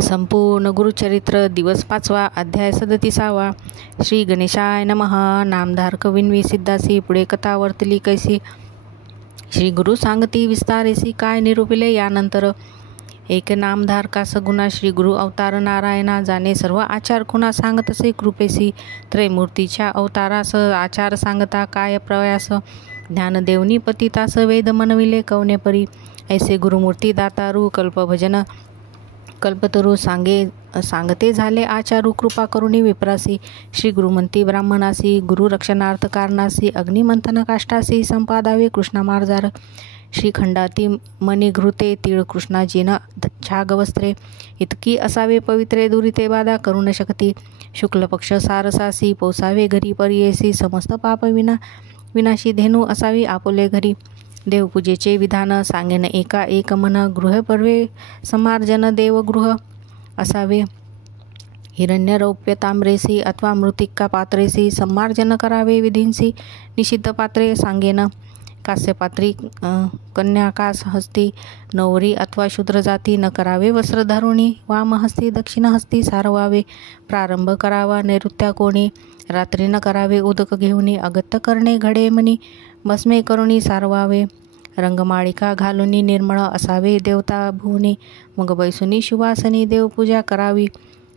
संपूर्ण गुरुचरित्र दिवस 5वा अध्याय 37वा. श्री गणेशाय नमः. नामधारक विनवी सिद्धासी पुढे कथा वर्तली कैसी. श्री गुरु सांगती विस्तारेसी काय निरूपिले यानंतर. एक नामधारकास गुणा श्री गुरु अवतार नारायणा जाणे सर्व आचार खुणा सांगतसे कृपेसी. त्रयमूर्तीच्या अवतारास आचार सांगता काय प्रयास. ज्ञानदेवनी पतितास वेद मनविले कवने परी. ऐसे गुरुमूर्ती दातारू कल्पभजन कल्पतरू सांगते झाले आचारू कृपा करुणी विप्रासी. श्री गुरुमंती ब्राह्मणासी गुरु रक्षणार्थ कारणासी अग्निमंथन काष्टासी संपादावे कृष्णामार्जार. श्रीखंडाती मणी घृते तीळ कृष्णाजीन छागवस्त्रे इतकी असावे पवित्रे दुरिते बाधा करू न शकती. शुक्ल पक्ष सारसासी पोसावे घरी परियेसी समस्त पाप विनाशी धेनू असावी आपुले घरी. देवपूजेचे विधान सांगेन एका एक मन गृहपर्वे समार्जन देवगृह असावे. हिरण्य रौप्य ताम्रेसी अथवा मृतिका पात्रेसी समार्जन करावे विधींसी. निषिद्ध पात्रे सांगेन कास्यपात्री कन्याकास हस्ती नवरी अथवा शूद्र जाती न करावे वस्त्र धरुणी. वाम हस्ती दक्षिण हस्ती सारवावे. प्रारंभ करावा नैऋत्या कोणी रात्री न करावे उदक घेऊनी. अगत्य करणे घडे मनी भस्मे करुणी सारवावे. रंगमाळिका घालुनी निर्मळ असावे देवता भुवनी. मग बैसुनी शुभासनी देवपूजा करावी.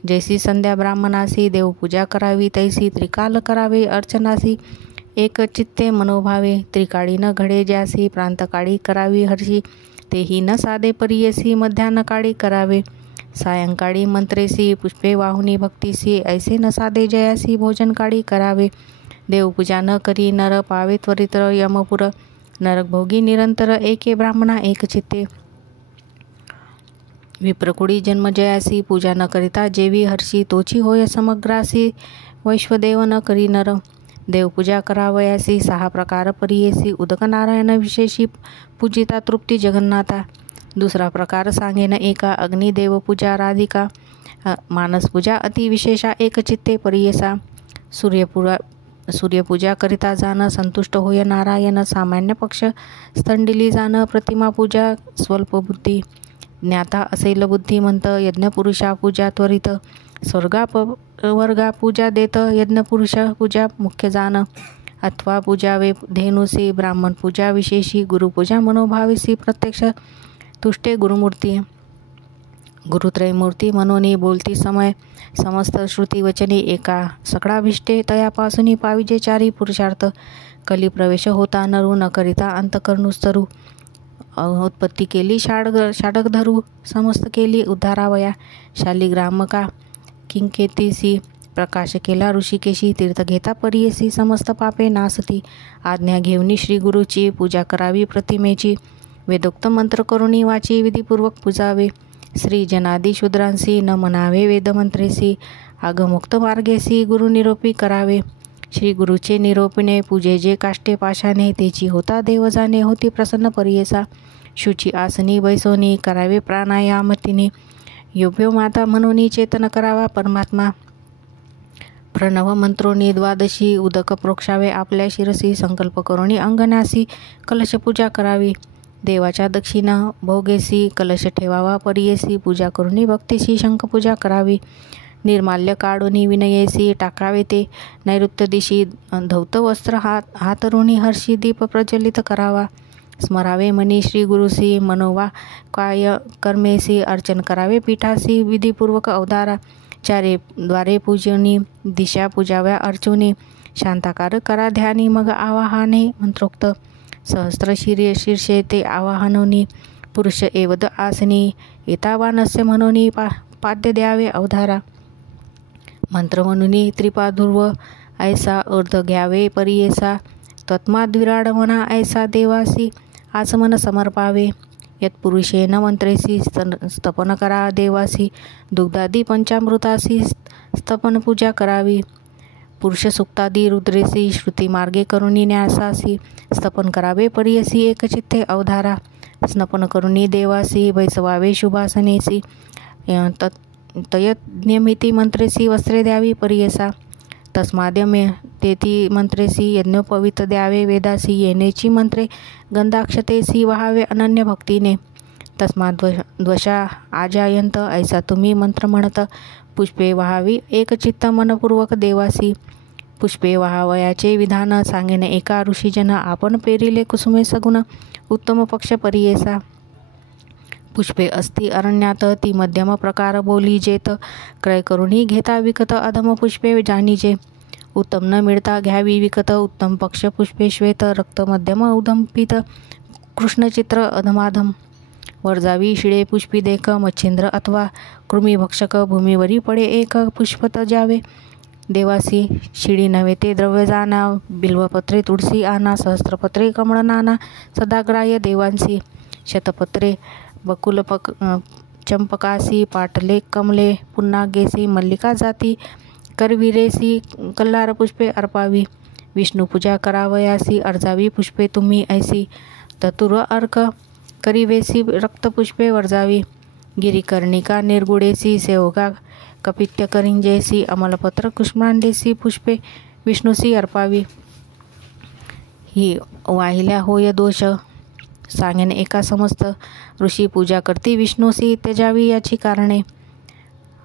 जैसी संध्या ब्राह्मणासी देवपूजा करावी तैसी त्रिकाल करावे अर्चनासी. एक चित्ते मनोभावे त्रिकाळी न घडे ज्यासी. प्रांतकाळी करावी हर्षी तेही न साधे परियेसी. मध्यान्हकाळी करावे सायंकाळी मंत्रेसी पुष्पे वाहुनी भक्तीसी. ऐसे न साधे जयासी भोजनकाळी करावे. देवपूजा न करी नर पावे त्वरित यमपुर. नरकभोगी निरंतर एके ब्राह्मणा एक चित्ते. विप्रकुडी जन्मजयासी पूजा न करिता जेवी हर्षी तोची होय समग्रासी. वैश्वदेव न करी नर देवपूजा करावयासी. 6 प्रकार परियेसी. उदक नारायण विशेषी पूजिता तृप्ती जगन्नाथा. दुसरा प्रकार सांगेन एका अग्नि देवपूजा राधिका. मानसपूजा अतिविशेषा एक चित्ते परियेसा. सूर्यपूजा करिता जाण संतुष्ट होय नारायण. सामान्य पक्ष स्तंडिली जाण. प्रतिमा पूजा स्वल्पबुद्धी ज्ञाता असेल बुद्धिमंत. यज्ञपुरुषा पूजा त्वरित. वर्गा पूजा देत यज्ञपुरुष पूजा मुख्य जाण. अथवा पूजावे धेनुसी. ब्राह्मण पूजा विशेषी. गुरुपूजा मनोभाविसी प्रत्यक्ष तुष्टे गुरुमूर्ती. गुरुत्रयमूर्ती मनोनी बोलती समय समस्त श्रुती वचनी एका सकळाभिष्टे तयापासूनी पाविजे चारी पुरुषार्थ. कली प्रवेश होता नरू न करिता अंतकरणुस्तरू. उत्पत्ती केली शाडक धरू समस्त केली उद्धारावया. शालिग्रामका किंकेतीसी प्रकाश केला ऋषिकेशी. तीर्थ घेता परियेसी समस्त पापे नासती. आज्ञा घेऊनी श्री गुरुची पूजा करावी प्रतिमेची. वेदोक्त मंत्र करुणी वाची विधीपूर्वक पूजावे. श्री जनादी शूद्रांसी न म्हणावे वेदमंत्रेसी. आगमुक्त मार्गेसी गुरु निरोपी करावे. श्री गुरुचे निरोपिणे पूजे जे काष्टे पाशाने तेची होता देव जाणे होती प्रसन्न परियेसा. शुची आसनी बैसोनी करावे प्राणायामतीने. योग्य माता म्हणून चेतन करावा परमात्मा. प्रणव मंत्रोनी द्वादशी उदक प्रोक्षावे आपल्या शिरसी. संकल्प करुणी अंगणासी कलशपूजा करावी. देवाच्या दक्षिणा भोगेसी कलश ठेवावा परियेसी. पूजा करुणी भक्तीशी शंखपूजा करावी. निर्माल्य काढुनी विनयेसी टाकावे ते. नैऋत्य दिशी धौत वस्त्र हातरुणी हर्षी दीप प्रज्वलित करावा. स्मरावे मनी श्री गुरुसी मनोवा काय कर्मेसी. अर्चन करावे पीठासी विधीपूर्वक अवधारा. चारे द्वारे पूजनी दिशा पूजाव्या अर्चुनी. शांताकार करा ध्यानी मग आवाहने मंत्रोक्त. सहस्त्र शीर्षे ते आवाहनोनी. पुरुष एवद आसनी एतावानस्य म्हणून पाद्य द्यावे अवधारा. मंत्र म्हणून त्रिपादुर्व ऐसा अर्ध घ्यावे परियेसा. तत्माद्विराड म्हणा ऐसा देवासी आचमन समर्पावे. यत्पुरुषेन मंत्रेसी स्तपन करा देवासी. दुग्धादी पंचामृतासी स्तपन पूजा करावी. पुरुष सुक्तादी रुद्रेसी श्रुती मार्गे करुणी न्यासासी. स्तपन करावे परियसी एकचित्ते अवधारा. स्नपन करुणी देवासी बैसवावे शुभासनेसी. तयज्ञमिती मंत्रेसी वस्त्रे द्यावी परियेसा. तस्माद्यमे तेती मंत्रेसी यज्ञोपवीत द्यावे वेदासी. येणेची मंत्रे गंधाक्षतेसी वहावे अनन्य भक्तीने. तस्मात् द्वशा आजायंत ऐसा तुम्ही मंत्र म्हणत पुष्पे वाहावी एकचित्त मनपूर्वक देवासी. पुष्पे वाहावयाचे विधान सांगेन एका ऋषीजन आपण पेरिले कुसुमे सगुण उत्तम पक्ष परियेसा. पुष्पे असती अरण्यात ती मध्यम प्रकार बोलीजेत क्रय करुणी घेता विकत अधम पुष्पे जाणीजे. उत्तम न मिळता घ्यावी विकत उत्तम पक्ष पुष्पे श्वेत रक्त मध्यम उदंपित कृष्णचित्र अधमाधम. वर्जावी शिळे पुष्पी देख मच्छिंद्र अथवा कृमीभक्षक भूमीवरी पडे एक पुष्प तजावे. देवासी शिळी नव्हे ते द्रव्य जाना बिल्वपत्रे तुळसी आना सहस्त्रपत्रे कमळ नाना सदाग्राह्य देवांसी. शतपत्रे बकुल चंपकासी पाटले कमले पुन्नागेसी मल्लिका जाती करविरेसी कल्लार पुष्पे अर्पावी. विष्णुपूजा करावयासी अर्जावी पुष्पे तुम्ही ऐसी धतुर अर्क करिवेसी रक्तपुष्पे वर्जावी. गिरिकर्णिका निर्गुडेसी सेवगा कपित्य करिंजेसी अमलपत्र कुष्मांडेसी पुष्पे विष्णुसी अर्पावी. ही वाहिल्या होय दोष सांगेन एका समस्त ऋषी पूजा करती विष्णुसी त्यजावी याची कारणे.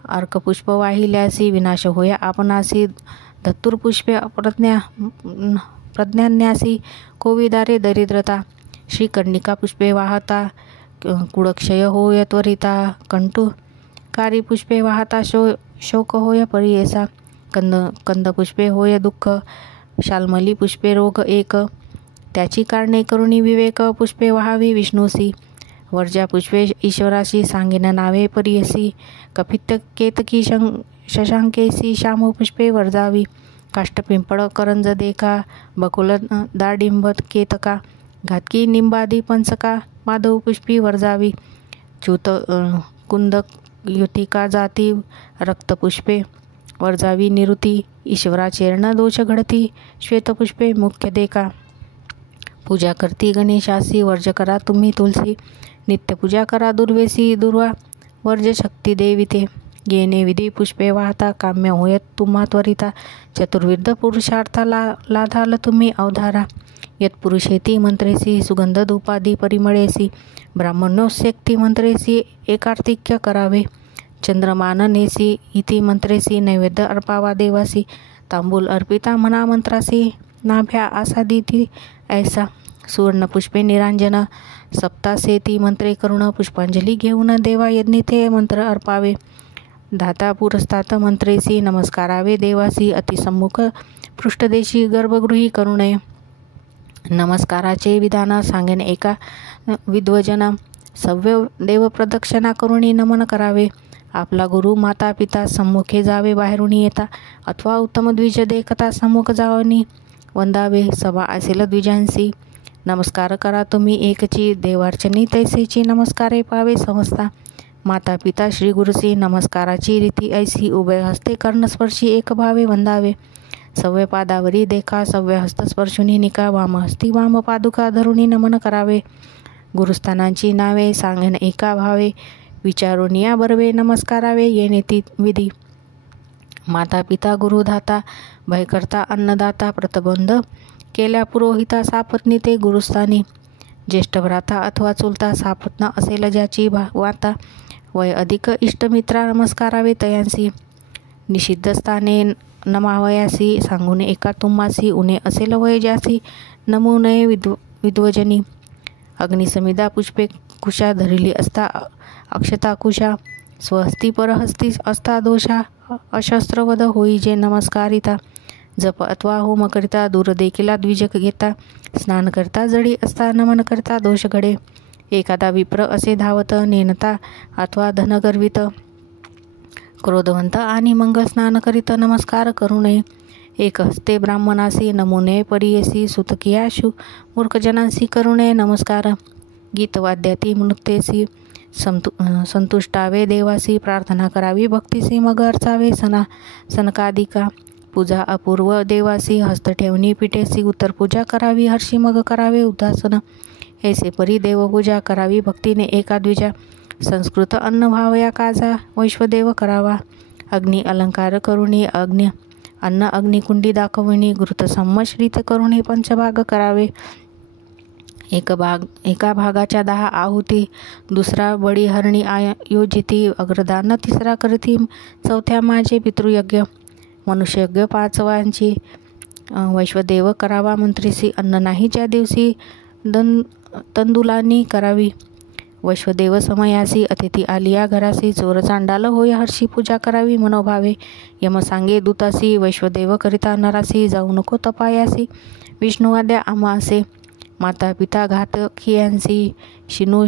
अर्कपुष्प वाहिल्यासी विनाश होय आपणासी धतुरपुष्पे प्रज्ञान्यासी कोविदारे दरिद्रता. श्रीकर्णिका पुष्पे वाहता कुळक्षय होय त्वरिता कंटुकारी पुष्पे वाहता शोक होय परियेसा. कंदपुष्पे होय दुःख शाल्मली पुष्पे रोग एक त्याची कारणे करुणी विवेक पुष्पे वाहावी विष्णुसी. वर्जा पुष्पे ईश्वराशी सांगेन नावे परियसी कपित्त केतकी शशांकेसी श्याम पुष्पे वर्जावी. काष्टपिंपळ करंज देखा बकुल दाडिंब केतका घातकी निंबादी पंचका माधव पुष्पी वर्जावी. च्युत कुंद युतिका जाती रक्तपुष्पे वर्जावी निरुती. ईश्वरा चेर्ण दोष घडती श्वेतपुष्पे मुख्य देखा. पूजा करती गणेशासी वर्ज करा तुम्ही तुलसी. नित्यपूजा करा दुर्वेसी दुर्वा वर्ज शक्ती देविते. येणे विधी पुष्पे वाहता काम्य होयत तुम्हा त्वरिता. चतुर्विध पुरुषार्था लाधाल तुम्ही अवधारा. यत्पुरुषेती मंत्रेसी सुगंध धूपादी परिमळेसी. ब्राह्मणोस्यक्ती मंत्रेसी एकार्तिक्य करावे. चंद्रमाननेसी इति मंत्रेसी नैवेद्य अर्पावा देवासी. तांबूल अर्पिता मना मंत्रासी नाभ्या आसादिती ऐसा. सुवर्णपुष्पे निरांजन सप्तासेती मंत्रे करुण पुष्पांजली घेऊन देवा यज्ञिते मंत्र अर्पावे. धाता पुरस्तात मंत्रेसी नमस्कारावे देवासी. अतिसम्मुख पृष्ठदेशी गर्भगृही करुणे. नमस्काराचे विधान सांगेन एका विद्वजन सव्य देवप्रदक्षिणा करुणी नमन करावे. आपला गुरु माता पिता सम्मुखे जावे बाहेरून येता अथवा उत्तम द्विज देखता सम्मुख जावनी वंदावे. सभा असेल द्विजांसी नमस्कार करा तुम्ही एकची. देवार्चनी तैसेची नमस्कारे पावे समजता. माता पिता श्री गुरुसी नमस्काराची रीती ऐसी. उभय हस्ते कर्णस्पर्शी एक भावे वंदावे. सव्य पादावरी देखा सव्य हस्तस्पर्शुनी निका. वामहस्ती वाम पादुका धरुणी नमन करावे. गुरुस्थानांची नावे सांगेन एका भावे. विचारून या बर्वे नमस्कारावे येणे ती विधी. माता पिता गुरुधाता भयकर्ता अन्नदाता प्रतबंध केल्या पुरोहिता सापत्नी ते गुरुस्थानी. ज्येष्ठ भ्राता अथवा चुलता सापत्न असेल ज्याची वाता. वय अधिक इष्टमित्रा नमस्कारावे तयांसी. निषिद्ध स्थाने नमावयासी सांगून एका तुम्हासी. उणे असेल वय ज्यासी नमू नये विद्वजनी. अग्निसमिदा पुष्पे कुशा धरिली असता अक्षता कुशा. स्वहस्ती परहस्ती असता दोषा अशस्त्रवध होई जे नमस्कारिता. जप अथवा होम करिता दूर देखील द्विज घेता. स्नान करता जडी असता नमन करता दोष घडे. एखादा विप्र असे धावत नेनता अथवा धनगर्वित क्रोधवंत आणि मंगल स्नान करीत नमस्कार करू नये. एक हस्ते ब्राह्मणासी नमुने परियसी. सुतकियाशु मूर्खजनांसी करू नये नमस्कार. गीतवाद्याती नृत्येसी संतुष्टावे देवासी. प्रार्थना करावी भक्तीसी मग अर्चावे सनकादिका. पूजा अपूर्व देवासी. हस्त ठेवणी पिठेसी. उत्तर पूजा करावी हर्षी मग करावे उदासन. ऐसे परी देवपूजा करावी भक्तीने एका द्विजा. संस्कृत अन्न व्हावया काजा वैश्वदेव करावा. अग्नी अलंकार करुणी अन्न अग्निकुंडी दाखविणी. घृत सम्मश्रित करुणी पंचभाग करावे. एका भागाच्या 10 आहुती, दुसरा बळी हरणी आयोजिती, अग्रदान तिसरा करती, चौथ्या माझे पितृयज्ञ, मनुष्ययज्ञ 5 वांची, वैश्वदेव करावा मंत्रीसी, अन्न नाही ज्या दिवसी तंदुलानी करावी, वैश्वदेव समयासी, अतिथी आलिया घरासी, चोर चांडाल होय हर्षी पूजा करावी मनोभावे, यम सांगे दूतासी, वैश्वदेव करिता नरासी, जाऊ नको तपायासी, विष्णुवाद्या आमासे, माता पिता घातकियांसी, शिनू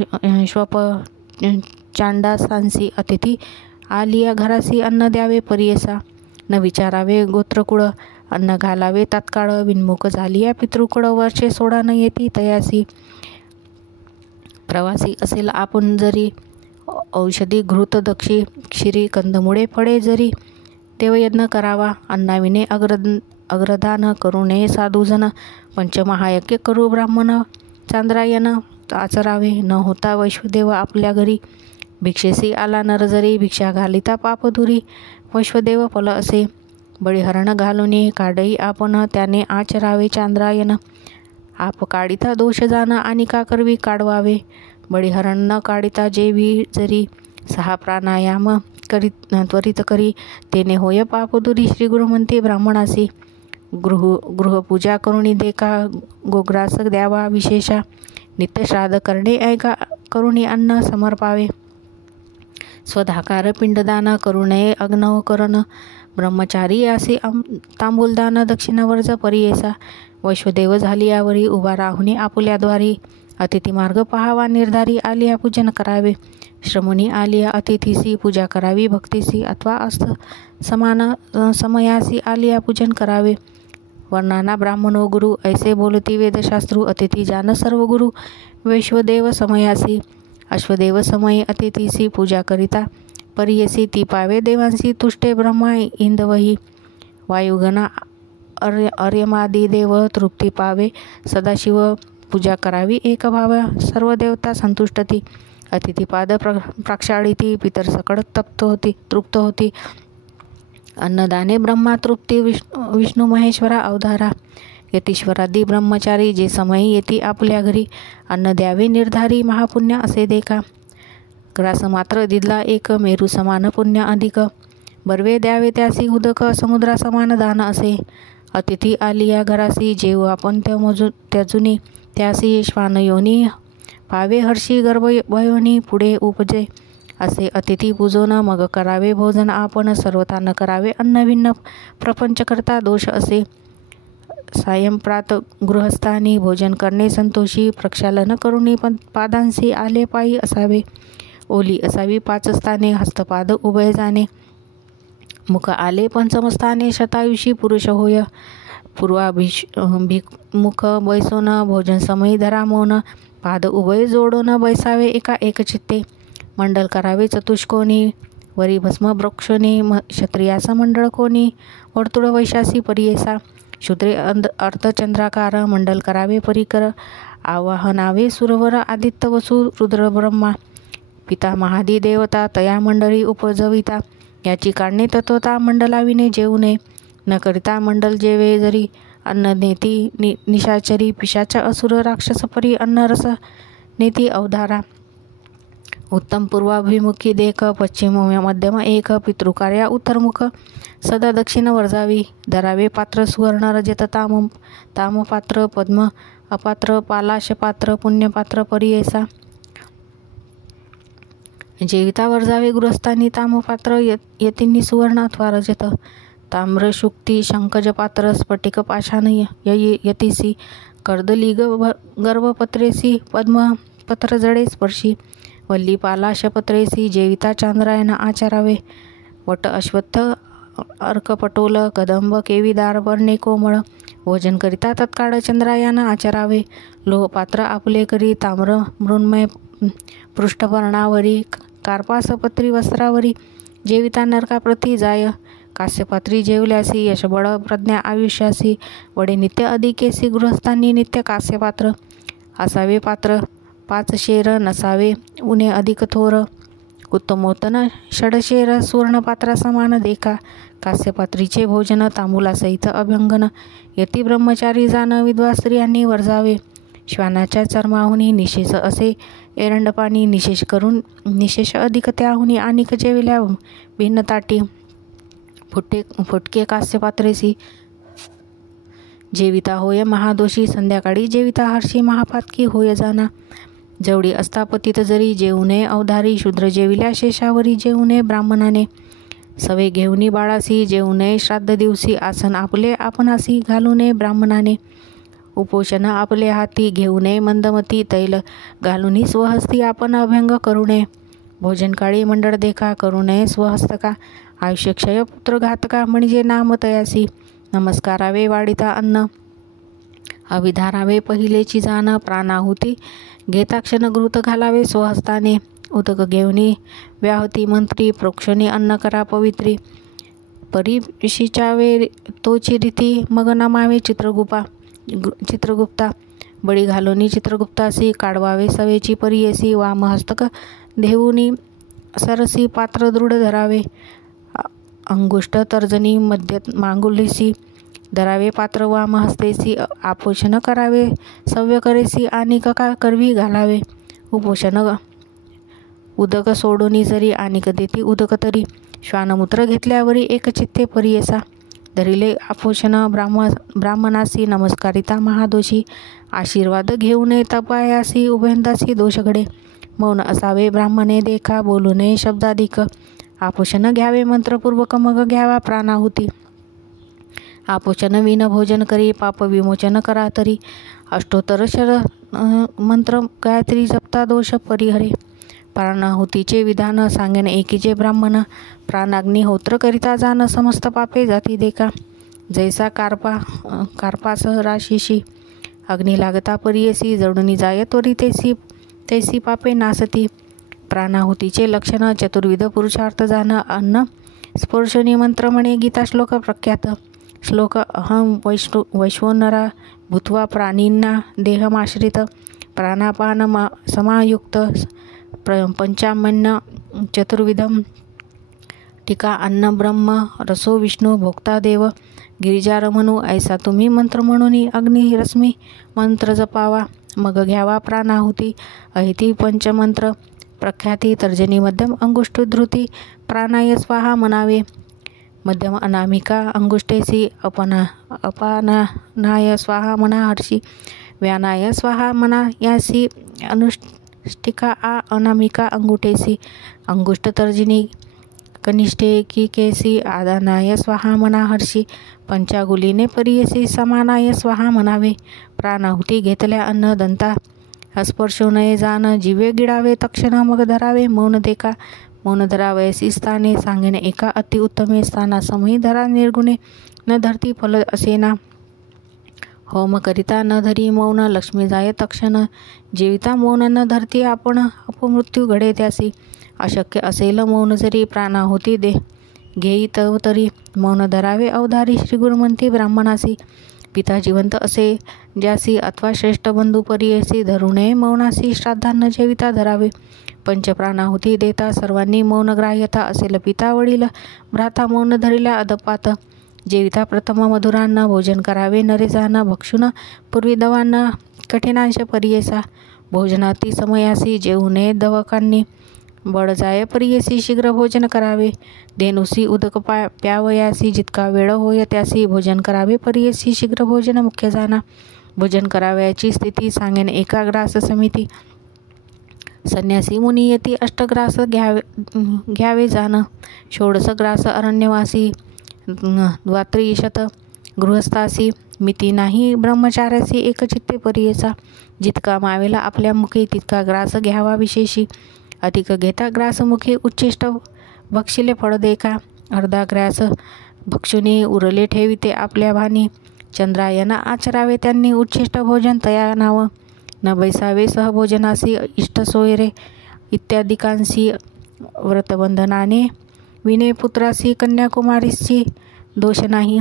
श्वप चांडासांसी, अतिथी आलिया घरासी, अन्न द्यावे परियेसा, न विचारावे गोत्रकुळ, अन्न घालावे तात्काळ, विन्मुख झालिया पितृकुळ, वर्षे सोडा न येती तयासी, प्रवासी असेल आपण जरी, औषधी घृत दक्षी क्षीरी कंदमुळे फळे जरी, देवयज्ञ करावा, अन्नाविने अग्रदान करू नये साधूजन, पंचमहायज्ञ करू ब्राह्मण चांद्रायन आचरावे, न होता वैश्वदेव आपल्या घरी, भिक्षेसी आला नर जरी, भिक्षा घालिता पापधुरी, वैश्वदेव फल असे, बळीहरण घालून काढई आपण, त्याने आचरावे चांद्रायन, आप काढिता दोष जाण आणि का करवी काढवावे, बळीहरण न काढिता जेवी जरी, 6 प्राणायाम त्वरित करी, तेने होय पापदुरी, श्री गुरु म्हणते ब्राह्मणासी, गृहपूजा करुणी देका गोग्रास द्यावा विशेषा, नित्य श्राद्ध करणे ऐका करुणी अन्न समर्पावे, स्वधाकार पिंडदान करू नये अग्नव करण, ब्रह्मचारी असे तांबूलदान दक्षिणावर्ज परियेसा, वैश्वदेव झाली यावरी उभा राहुनी आपुल्या द्वारी, अतिथी मार्ग पहावा निर्धारी, आलिया पूजन करावे, श्रमुनी आलिया अतिथीसी पूजा करावी भक्तीसी, अथवा अस्त समान समयासी आलिया पूजन करावे, वर्णाना ब्राह्मणो गुरु ऐसे बोलती वेदशास्त्रू, अतिथी जान सर्व गुरु, वैश्वदेव समयासी, अश्वदेव समय अतिथीसी पूजा करिता परियेसी, ती पावे देवांसी तुष्टे ब्रह्मा इंदवही, वायुगणा अर्यमादी देव तृप्ती पावे, सदाशिव पूजा करावी एक भाव, सर्व देवता संतुष्टती, अतिथीपाद प्राक्षाळिती, पितर सकळ तृप्त होती, अन्नदाने ब्रह्मा तृप्ती, विष्णू महेश्वरा अवधारा, यतीश्वरादी ब्रह्मचारी, जे समयी येती आपल्या घरी, अन्न द्यावे निर्धारी, महापुण्य असे देखा, ग्रास मात्र दिदला एक, मेरू समान पुण्य अधिक, बर्वे द्यावे त्यासी उदक, समुद्रा समान दान असे, अतिथी आलिया घरासी, जेव आपण त्याजुनी, त्यासी श्वान योनी, पावे हर्षी गर्भवयोनी, पुढे उपजे असे, अतिथी पूजन मग करावे भोजन आपण, सर्वथा न करावे अन्न भिन्न, प्रपंच करता दोष असे, सायंप्रात गृहस्थानी भोजन करणे संतोषी, प्रक्षालन करुणी पादांसी आले पायी असावे, ओली असावी 5 स्थाने, हस्तपाद उभय जाणे, मुख आले पंचमस्थाने, शतायुषी पुरुष होय, पूर्वाभिमुख बैसोन, भोजन समयी धरा मौन, पाद उभय जोडोन बैसावे एका एक चित्ते, मंडल करावे चतुष्कोनी, वरी भस्म वृक्षोनी, क्षत्रियास मंडळ कोणी, वर्तुळ वैशासी परियेसा, शूद्रे अर्धचंद्राकार, मंडल करावे परिकर, आवाहनावे सुरवर आदित्य वसु रुद्र ब्रह्मा, पिता महादी देवता तया मंडळी उपजविता, याची काढणे तत्वता मंडलाविने जेवू नये, न करिता मंडल जेवे जरी, अन्न नेती निशाचरी, पिशाच असुर राक्षस परी, अन्न रस नेती अवधारा, उत्तम पूर्वाभिमुखी देख, पश्चिम मध्यम एक, पितृकार्या उत्तरमुख, सदा दक्षिण वर्जावी, धरावे पात्र सुवर्ण रजत तामपात्र, पद्म अपात्र, पालाश पात्र, पुण्यपात्र परियेसा, जेविता वर्जावे गृहस्थानी तामपात्र, यतींनी सुवर्ण अथवा रजत, ताम्र शुक्ती शंकज पात्र, स्फटिक पाषाण यतीसी, कर्दली गर्भपत्रेसी, पद्म पत्र जडे स्पर्शी, वल्ली पालाश पत्रेसी, जेविता चांद्रायण आचारावे, वट अश्वत्थ अर्कपटोल, कदंब केविदार वर्णे कोमळ, भोजन करिता तत्काळ चंद्रायण आचरावे, लोहपात्र आपले करी, ताम्र मृण्मय पृष्ठवर्णावरी, कार्पासपत्री वस्त्रावरी, जेविता नरकाप्रती जाय, कास्यपात्री जेवल्यासी, यशबळ प्रज्ञा आयुष्यासी, वडे नित्य अधिकेसी, गृहस्थांनी नित्य कास्यपात्र असावे पात्र, 5 शेर नसावे उणे अधिक थोर, उत्तमोत्तन षडशेर सुवर्णपात्रा समान देखा, कास्यपात्रीचे भोजन तांबूलासहित अभ्यंगन, यती ब्रह्मचारी जाण विधवा स्त्रियांनी वर्जावे, श्वानाच्या चर्माहुनी निशेष असे एरंडपाणी निशेष करून निशेष अधिक त्याहुनी आणिक जेविल्या भिन्न ताटी फुटके कास्य पात्रेसी जेविता होय महादोषी संध्याकाळी जेविता हर्षी महापातकी होय जाना जेवढी अस्तापतीत जरी जेवू नये अवधारी शूद्र जेविल्या शेषावरी जेवू नये ब्राह्मणाने सवे घेऊनी बाळासी जेवू नये श्राद्ध दिवशी आसन आपले आपणासी घालू नये ब्राह्मणाने उपोषण आपले हाती घेऊ नये मंदमती तैल घालूनी स्वहस्ती आपण अभ्यंग करू नये भोजनकाळी मंडळ देखा करू नये स्वहस्तका आयुष्यक्षय पुत्रघातका म्हणजे नाम तयासी नमस्कारावे वाढिता अन्न अविधारावे पहिलेची जाण प्राणाहुती घेता क्षण घृत घालावे स्वहस्ताने उदक घेऊनी व्याहती मंत्री प्रोक्षणी अन्न करा पवित्री परिशिचावे तोची रीती मग नमावे चित्रगुप्ता बळी घालोनी चित्रगुप्तासी काढवावे सवेची परियेसी वामहस्तक देऊनी सरसी पात्र दृढ धरावे अंगुष्ट तर्जनी मध्य मांगुलीसी धरावे पात्र वामहस्तेसी आपोषण करावे सव्य करेसी आणि का करवी घालावे उपोषण उदक सोडोनी जरी आणि देती उदक तरी श्वानमूत्र घेतल्यावरी एकचित्ते परियेसा धरिले आपोषण ब्राह्मणासी नमस्कारिता महादोषी आशीर्वाद घेऊ नये तपायासी उभयंतासी दोषघडे मौन असावे ब्राह्मणे देखा बोलू नये शब्दाधिक आपोषण घ्यावे मंत्रपूर्वक मग घ्यावा प्राणाहुती आपोषण विन भोजन करी पाप विमोचन करा तरी अष्टोत्तर मंत्र गायत्री जपता दोष परिहरे प्राणाहुतीचे विधान सांगेन एकीचे ब्राह्मण प्राणाग्निहोत्र करिता जाण समस्त पापे जाती देखा जैसा कार्पासह राशीशी अग्नी लागता परियेसी जडूनी जाय त्वरितेसी तैसी पापे नासती प्राणाहुतीचे लक्षण चतुर्विध पुरुषार्थ जाण अन्न स्पर्शनी मंत्र म्हणे गीता श्लोक प्रख्यात श्लोक अहम वैश्वोनरा भूत्वा प्राणींना देहमाश्रित प्राणापान समायुक्त पंचामन्न चतुर्विधम टीका अन्न ब्रह्म रसो विष्णू भोक्ता देव गिरिजारमणू ऐसा तुम्ही मंत्र म्हणून अग्नी रश्मी मंत्र जपावा मग घ्यावा प्राणाहुती अहिती पंचमंत्र प्रख्याती तर्जनी मध्यम अंगुष्ठ धृती प्राणाय स्वाहा म्हणावे मध्यम अनामिका अंगुष्ठेसी अपानाय स्वाहा म्हणा हर्षी व्यानाय स्वाहा म्हणा यासी अनुष्ठिका अनामिका अंगुठेसी अंगुष्ठ तर्जनी कनिष्ठेकी आदानाय स्वाहा म्हणा हर्षी पंचागुलीने परियेसी समानाय स्वाहा म्हणावे प्राणाहुती घेतल्या अन्न दंता स्पर्शो नये जाण जीवे गिळावे तक्षण मग धरावे मौन देखा मौन धरावयसी स्थाने सांगेन एका अतिउत्तमे स्थानासमयी धरा निर्गुणे न धरती फल असेना होम करिता न धरी मौन लक्ष्मी जाय तक्षण जीविता मौन न धरती आपण अपमृत्यू घडे त्यासी अशक्य असेल मौन जरी प्राणाहुती घेई तरी मौन धरावे अवधारी श्री गुरुमंती ब्राह्मणासी पिता जिवंत असे ज्यासी अथवा श्रेष्ठ बंधू परियेसी धरू नये मौनासी श्राद्धांना जेविता धरावे पंचप्राणाहुती देता सर्वांनी मौन ग्राह्यता असेल पिता वडील भ्राता मौन धरिल्या अदपात जेविता प्रथम मधुरांना भोजन करावे नरे जाना भक्षुन पूर्वी दवांना कठीणांश परियेसा भोजनाती समयासी जेवू नये दवकांनी बळ जाय परियेसी शीघ्र भोजन करावे धेनुसी उदक प्यावयासी जितका वेळ होय त्यासी भोजन करावे परियेसी शीघ्र भोजन मुख्य जाना भोजन करावयाची स्थिती सांगेन एका ग्रास समिती संन्यासी मुनी येती अष्टग्रास घ्यावे जाण षोडश ग्रास अरण्यवासी द्वात्रिशत गृहस्थासी मिती नाही ब्रह्मचार्यासी एकचित्ते परियेचा जितका मावेला आपल्या मुखी तितका ग्रास घ्यावा विशेषी अधिक घेता ग्रासमुखी उच्चिष्ट भक्षिले फळ देखा अर्धा ग्रास भक्षुनी उरले ठेविते आपल्या भानी चंद्रायना आचरावे त्यांनी उच्छिष्ट भोजन तया नाव न बैसावे सहभोजनासी इष्ट सोयरे इत्यादिकांशी व्रतबंधनाने विने पुत्रासी कन्याकुमारीची दोष नाही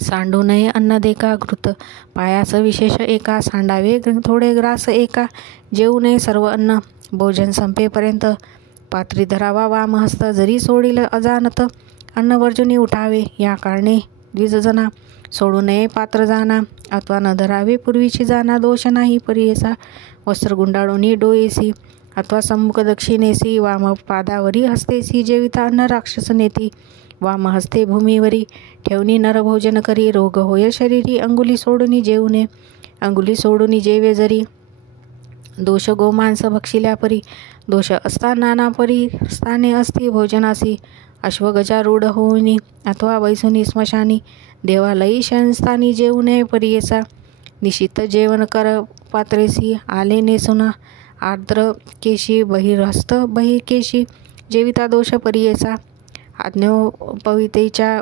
सांडू नये अन्न देखा घृत पायास विशेष एका सांडावे थोडे ग्रास एका जेवू नये सर्व अन्न भोजन संपेपर्यंत पात्री धरावा वामहस्त जरी सोडील अजानत अन्न वर्जुनी उठावे या कारणे द्विजना. सोडू नये पात्र जाना अथवा न धरावे पूर्वीची जाना. दोष नाही परियेसा. वस्त्र गुंडाळूनी डोळेसी अथवा सम्मुख दक्षिणेसी. वाम पादावरी हस्तेसी जेविता अन्न राक्षस नेती. वाम हस्ते भूमीवरी ठेवणी नर भोजन करी. रोग होय शरीरी अंगुली सोडूनी जेवू नये. अंगुली सोडूनी जेवे जरी. दोष गोमांस भक्षिल्या परी. दोष असता नाना परी स्थाने असती भोजनासी. अश्वगजारूढ होऊनी अथवा बैसुनी स्मशानी. देवालयी शयनस्थानी जेवू नये परियेसा. निशित जेवण कर पात्रेसी. आले नेसुना आर्द्र केशी बहिर्हस्त बहिर्केशी. जेविता दोष परियेसा. आज्ञोपवितेच्या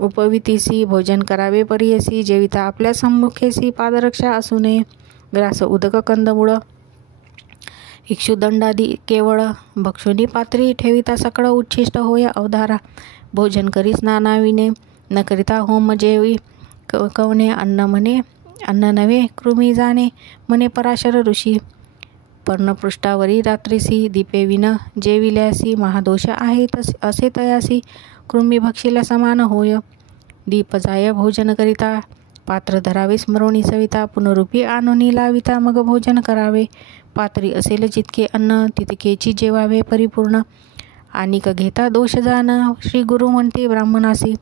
उपवितीसी भोजन करावे परियेसी. जेविता आपल्या सम्मुखेसी. पादरक्षा असू नये. ग्रास उदक कंदमुळ इक्षुदंडादी केवळ. भक्षुनी पात्री ठेविता सकळ उच्छिष्ट होय अवधारा. भोजन करी स्नानाविने न करिता होम जेवी. कवने अन्न म्हणे अन्न नव्हे कृमी जाणे म्हणे पराशर ऋषी. पर्णपृष्ठावरी रात्रीसी दीपे विन जेविल्यासी. महादोष आहे असे तयासी. कृमी भक्षीला समान होय. दीप जाय भोजन करिता. पात्र धरावे स्मरोणी सविता. पुनरुपी आणूनी लाविता मग भोजन करावे. पात्री असेल जितके अन्न तितकेची जेवावे परिपूर्ण. आणिक घेता दोष जाण. श्री गुरु म्हणते ब्राह्मणासी.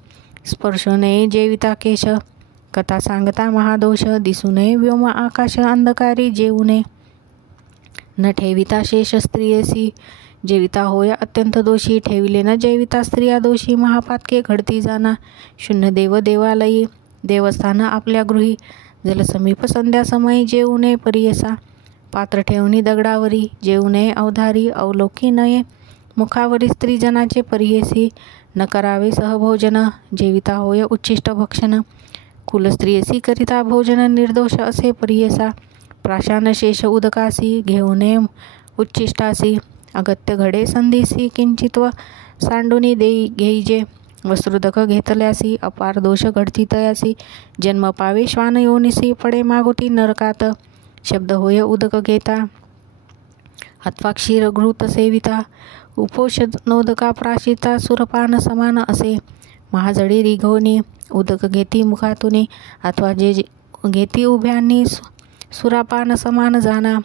स्पर्श नये जेविता केश. कथा सांगता महादोष. दिसू नये व्योम आकाश. अंधकारी जेवू नये. न ठेविता शेष स्त्रियेसी. जेविता होय अत्यंत दोषी. ठेविले न जेविता स्त्रिया दोषी. महापातके घडती जाना. शून्य देव देवालयी. देवस्थान आपल्या गृही. जलसमीप संध्या समयी जेवू नये परियेसा. पात्र ठेवणी दगडावरी. जेवू नये अवधारी. अवलोकी नये मुखावरी स्त्रीजनाचे परियेसी. न करावे सहभोजन. जेविता होय उच्छिष्ट भक्षण. कुलस्त्रियेसी करिता भोजन निर्दोष असे परियेसा. प्राशान शेष उदकासी. घेऊ नये उच्छिष्टासी. अगत्य घडे संधीसी. किंचित्व सांडूनी देई घेईजे. वस्त्रोदक घेतल्यासी. अपार दोष घडती तयासी. जन्म पावे श्वान योनिसी. पडे मागोटी नरकात. शब्द होय उदक घेता अथवा क्षीर घृत सेविता. उपोषणोदका प्राशिता. सुरपान समान असे. महाजडी रिघवणी उदक घेती मुखातुनी अथवा जे घेती उभ्यांनी. सुरापान समान जाना.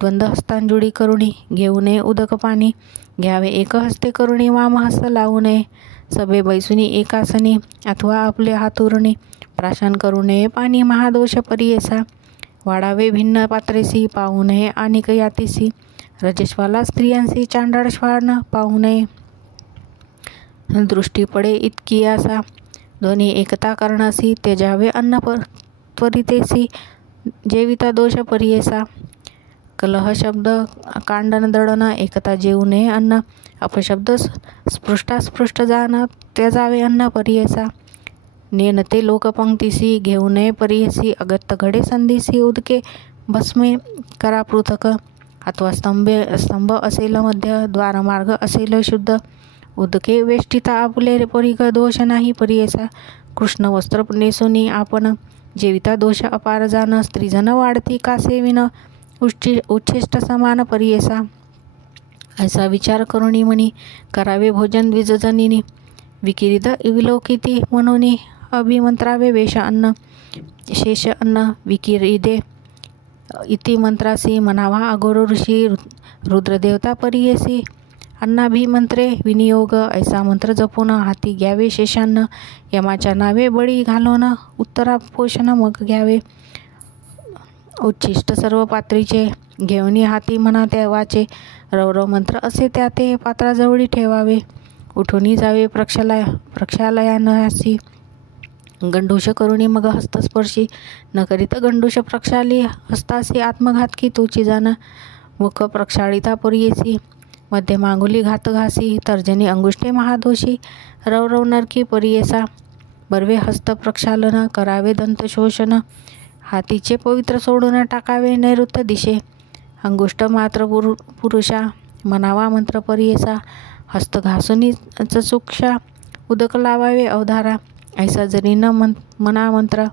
द्वंद्व हस्तांजुडी करुणी. घेऊ नये उदक पाणी. घ्यावे एक हस्ते करुणी. वाम हस्त लावू नये. सभे बैसुनी एकासनी अथवा आपले हातुरणी. प्राशन करू नये पाणी. महादोष परियेसा. वाढावे भिन्न पात्रेसी. पाहू नये आणिक यातीसी. रजस्वाला स्त्रियांसी. चांडाळ श्वान पाहू नये. दृष्टी पडे इतकी आसा. दोन्ही एकता करणासी. त्यजावे अन्न त्वरितेसी. जेविता दोष परियेसा. कलह शब्द कांडन दळन. एकता जेवू नये अन्न. अपशब्द स्पृष्टास्पृष्ट जाण. त्यजावे अन्न परियेसा. नेनते लोकपंक्तीसी. घेऊ नये परियेसी. अगत्य घडे संधीसी. उदके भस्मे करा पृथक. अथवा स्तंभ असेल मध्य. द्वारमार्ग असेल शुद्ध. उदके वेष्टिता आपुले परिग. दोष नाही परियेसा. कृष्ण वस्त्र नेसुनी आपण. जेविता दोष अपार जाण. स्त्रीजन वाढती कासेविन. उच्छिष्ट समान परियेसा. ऐसा विचार करुणी म्हणी. करावे भोजन द्विजजनीनी. विकिरीत विलोकिती म्हणून अभिमंत्रावे वेश अन्न. शेष अन्न विकिरीदे इति मंत्रासी. म्हणावा अघोर ऋषी. रुद्रदेवता परियेसी. अन्नाभिमंत्रे विनियोग. ऐसा मंत्र जपून हाती घ्यावे शेषान्न. यमाच्या नावे बळी घालून उत्तरा पोषण मग घ्यावे. उच्छिष्ट सर्व पात्रीचे. घेऊनी हाती म्हणा त्या वाचे. रवरव मंत्र असे त्या ते पात्राजवळी ठेवावे. उठूनी जावे प्रक्षालयानसी. गंडूष करुणी मग हस्तस्पर्शी. न करीत गंडूष प्रक्षाली हस्तासी. आत्मघातकी तोची जाण. मुख प्रक्षाळिता परियेसी. मध्य मांगुली घात घासी. तर्जनी अंगुष्ठे महादोषी. रवरव नरकी परियेसा. बर्वे हस्त प्रक्षालन. करावे दंत शोषण. हातीचे पवित्र सोडून टाकावे नैऋत्य दिशे. अंगुष्ठ मात्र पुरुषा. म्हणावा मंत्र परियेसा. हस्त घासूनी चक्षुषा. उदक लावावे अवधारा. ऐसा जरी न मना मंत्र.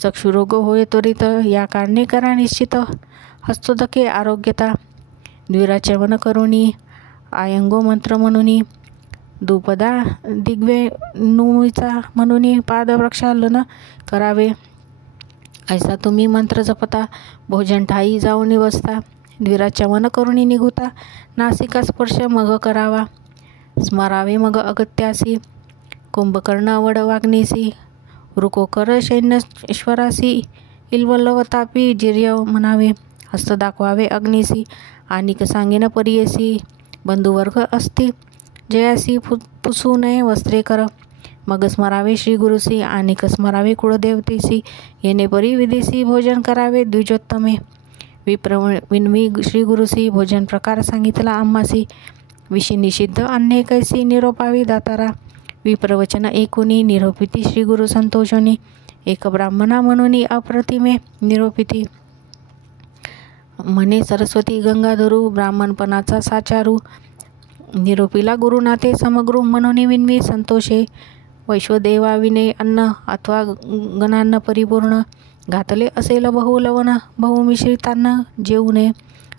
चक्षुरोग होय त्वरित. या कारणे करा निश्चित. हस्तोदके आरोग्यता. द्विराचमन करुणी. आयंगो मंत्र म्हणून. दुपदा दिग्वे नुमीचा म्हणून पादप्रक्षालन करावे. ऐसा तुम्ही मंत्र जपता भोजन ठाई जाऊन बसता. द्विराचमन करुणी निघुता नासिका स्पर्श मग करावा. स्मरावे मग अगत्यासी कुंभकर्ण वड वाग्नीसी. रुकोकर सैन्यश्वरासी इल्वल्लवतापी जिर्य म्हणावे. हस्त दाखवावे अग्नीसी आणिक सांगेन परियसी. बंधुवर्ग असती जयासी पुसू नये वस्त्रे कर. मग स्मरावे श्री गुरुसी आणिक स्मरावे कुळदेवतेसी. येणे परी विधीसी भोजन करावे द्विजोत्तमे. विनवी श्री गुरुसी भोजन प्रकार सांगितला आम्हासी. विषी निषिद्ध अन्य कैसी निरोपावी दातारा. विप्रवचन एकुनी निरोपिती श्री गुरु संतोषोनी. एक ब्राह्मणा म्हणून अप्रतिमे निरोपिती. म्हणे सरस्वती गंगाधरू ब्राह्मणपणाचा साचारू. निरोपीला गुरुनाथे समगुरु म्हणून विनवी संतोषे. वैश्वदेवा विने अन्न अथवा गणान्न परिपूर्ण. घातले असेल बहुलवण बहुमिश्रितांना जेवू नये.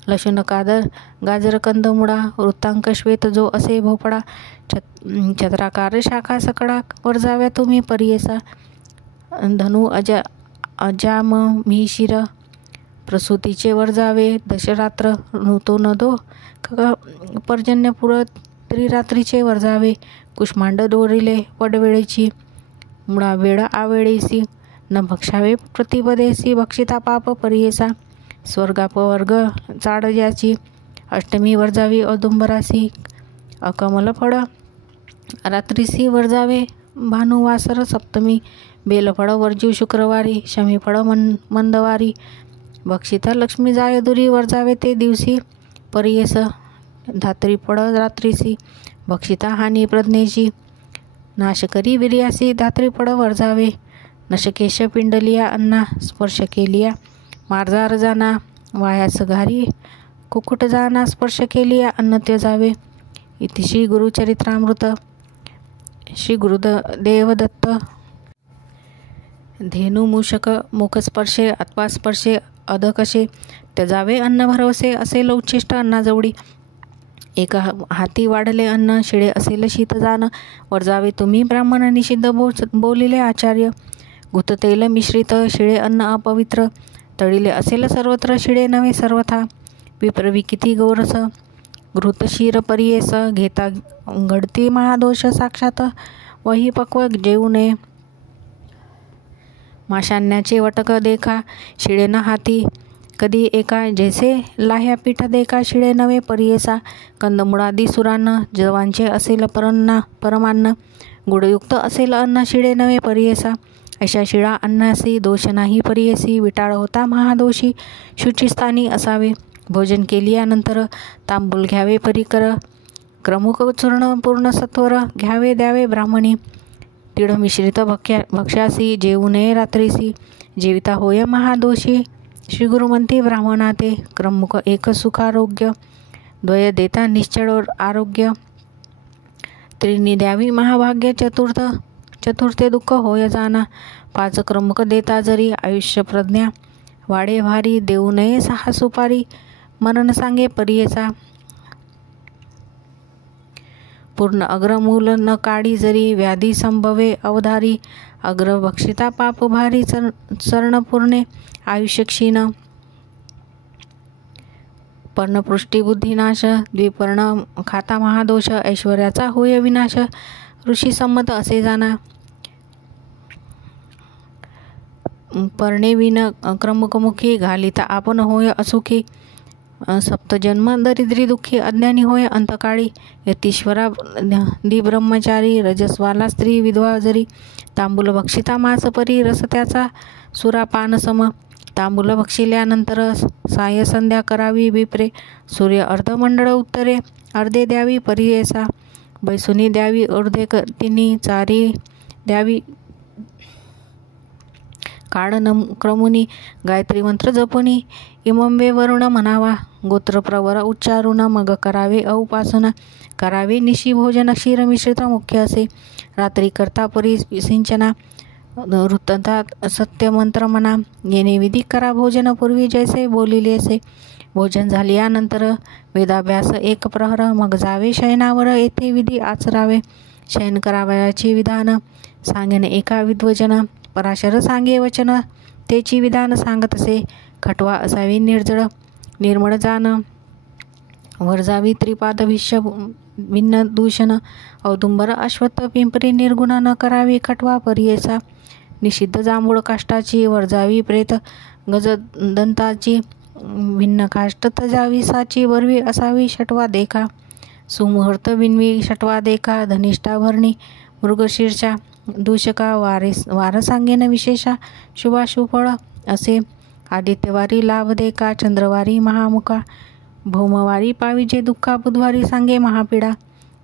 लसूण कादर गाजर कंदमुळा वृत्तांक श्वेत जो असे भोपळा. छत्राकार शाखा सकळा वर्जाव्या तुम्ही परियेसा. धनु अजाम मिशिर प्रसूतीचे वर्जावे. दशरात्र ऋतू न दो पर्जन्यपुर त्रिरात्रीचे वर्जावे. कुष्मांड दोरिले वडवेळेची मुळा वेळ आवेळेसी. न भक्षावे प्रतिपदेसी भक्षिता पाप परियेसा. स्वर्गापवर्ग चाडज्याची अष्टमी वर्जावी औदुंबरासी. अकमल फळ रात्रीसी वर्जावे भानुवासर सप्तमी. बेलफळ वर्जू शुक्रवारी शमीफळ मंदवारी. भक्षिता लक्ष्मी जाय दुरी वर्जावे ते दिवशी परियेस. धात्रीफळ रात्रीसी भक्षिता हानी प्रज्ञेची. नाशकरी वीर्यासी धात्रीफळ वर्जावे. नशकेश पिंडलिया अन्ना स्पर्श केलिया मार्जार जाना. वायास घारी कुकुट जाना स्पर्श केलिया अन्न त्यजावे. इति श्री गुरुचरित्रामृत. श्री गुरुदेवदत्त. धेनु मूषक मुखस्पर्शे अथवा स्पर्शे अधकशे त्यजावे अन्न भरवसे असेल उच्छिष्ट अन्नाजवळी. एका हाती वाढले अन्न शिळे असेल शीत जाण वर्जावे तुम्ही ब्राह्मण निषिद्ध बोलिले आचार्य. घुततेल मिश्रित शिळे अन्न अपवित्र. तळिले असेल सर्वत्र शिळे नव्हे सर्वथा. विप्रवी किती गौरस घृतशीर परियेस. घेता घडती महादोष साक्षात वही पक्व जेवू नये. माशान्याचे वटक देखा शिळे न हाती. कधी एका जैसे लाह्या पीठ देखा शिळे नव्हे परियेसा. कंदमुळादी सुरान्न जवांचे असेल परमान्न. गुडयुक्त असेल अन्न शिळे नव्हे परियेसा. अशा शिळा अन्नासी दोष नाही परियेसी. विटाळ होता महादोषी शुचिस्थानी असावे. भोजन केल्यानंतर तांबूल घ्यावे परिकर. क्रमुक चूर्ण पूर्ण सत्वर घ्यावे द्यावे ब्राह्मणी. तीळ मिश्रित भक्ष्यासी जेवू नये रात्रीसी. जेविता होय महादोषी श्री गुरुमंती ब्राह्मणा ते. क्रमुक एक सुखारोग्य द्वय देता निश्चळ आरोग्य. त्रिणी द्यावी महाभाग्य चतुर्थे दुःख होय जाना. पाच क्रमुक देता जरी आयुष्य प्रज्ञा वाडे भारी. देऊ नये सहा सुपारी मनन सांगे परियेचा. पूर्ण अग्रमूल न काढी जरी व्याधी संभवे अवधारी. अग्र भक्षिता पाप भारी चरण पूर्णे आयुष्य क्षीण. पर्णपृष्ठी बुद्धिनाश द्विपर्ण खाता महादोष. ऐश्वर्याचा होय विनाश ऋषी संमत असे जाना. पर्णे विन क्रमुकमुखी घालिता आपण होय असुखी. सप्तजन्म दरिद्री दुःखी अज्ञानी होय अंतकाळी. यतीश्वरा ब्रह्मचारी रजस्वाला स्त्री विधवा जरी. तांबूल भक्षिता मास परी रस त्याचा सुरापान सम. तांबूल भक्षिल्यानंतर साय संध्या करावी विप्रे. सूर्य अर्धमंडळ उत्तरे अर्धे द्यावी परियेसा. बैसुनी द्यावी अर्धे तिन्ही चारी द्यावी काळ क्रमुनी. गायत्री मंत्र जपुनी इमंबे वरुण म्हणावा. गोत्र प्रवर उच्चारुण मग करावे औपासना. करावे निशी भोजन क्षीर मिश्रित मुख्य असे. रात्री करता परी सिंचना वृत्तात सत्य मंत्र म्हणा. येणे विधी करा भोजन पूर्वी जैसे बोलिले असे. भोजन झाल्यानंतर वेदाभ्यास 1 प्रहर, मग जावे शयनावर, येथे विधी आचरावे. शयन करावयाचे विधान सांगेन एका विद्वजन, पराशर सांगे वचन तेची विधान सांगतसे. खटवा असावी निर्जळ निर्मळ जान, वर जावी त्रिपाद विश्व भिन्न दूषण, औदुंबर अश्वत्थ पिंपरी निर्गुण न करावी खटवा परियेसा. निषिद्ध जांभूळ काष्टाची, वर जावी प्रेत गजदंताची, भिन्न काष्ट तजावी साची, वरवी असावी षटवा देखा. सुमुहूर्त बिनवी षटवा देखा, धनिष्ठा भरणी मृगशीर्षा, दूषका वार सांगेन विशेषा, शुभाशुभ फळ असे. आदित्यवारी लाभ देखा, चंद्रवारी महामुखा, भौमवारी पाविजे दुःखा, बुधवारी सांगे महापीडा,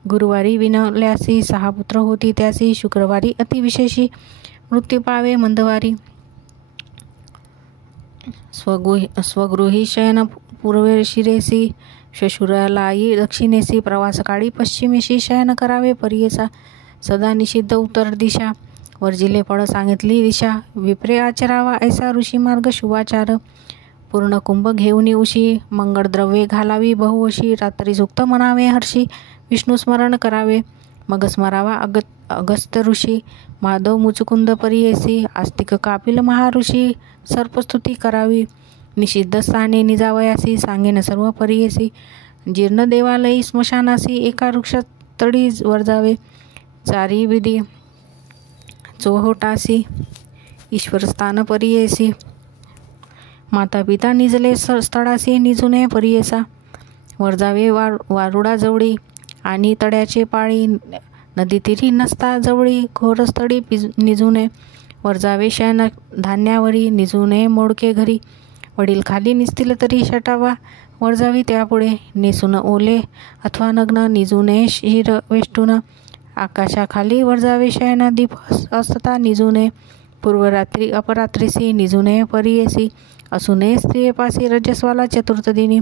गुरुवारी विनवल्यासी 6 पुत्र होती त्यासी, शुक्रवारी अतिविशेषी मृत्यू पावे, मंदवारी स्वगृही शयन पूर्वे शिरेसी, श्वशुरालाई दक्षिणेसी, प्रवासकाळी पश्चिमेशी शयन करावे परियेसा. सदा निषिद्ध उत्तर दिशा, वर्जिले फळ सांगितली दिशा, विप्रे आचरावा ऐसा ऋषी मार्ग शुभाचार. पूर्ण कुंभ घेऊनी उशी, मंगळ द्रव्ये घालावी बहुवशी, रात्री सुक्त म्हणावे हर्षी, विष्णू स्मरण करावे. मग स्मरावा अगस्त ऋषी, माधव मुचुकुंद परियेसी, आस्तिक कापिल महाऋषी, सर्पस्तुती करावी. निषिद्ध स्थाने निजावयासी, सांगेन सर्व परियेसी, जीर्ण देवालयी स्मशानासी, एका वृक्षात तळी वर जावे. चारी विधी चोहोटासी, ईश्वरस्थान परियेसी, माता पिता निजले स्थळासी, निजुने परियेसा. वर जावे वारुडा जवळी, आणि तड्याचे पाळी, नदी तिरी नसता जवळी, घोरस्थळी निजुने. वर जावे शयन धान्यावरी, निजुने मोडके घरी, वडील खाली निसतील तरी षटावा. वर जावी त्यापुढे, नेसून ओले अथवा नग्न, निजुने शिर वेष्टून, आकाशाखाली वर जावे शयन दीप असता निजुने. पूर्वरात्री अपरात्रीसी, निजुने परियेसी, असूने स्त्रियेपासी, रजस्वाला चतुर्थदिनी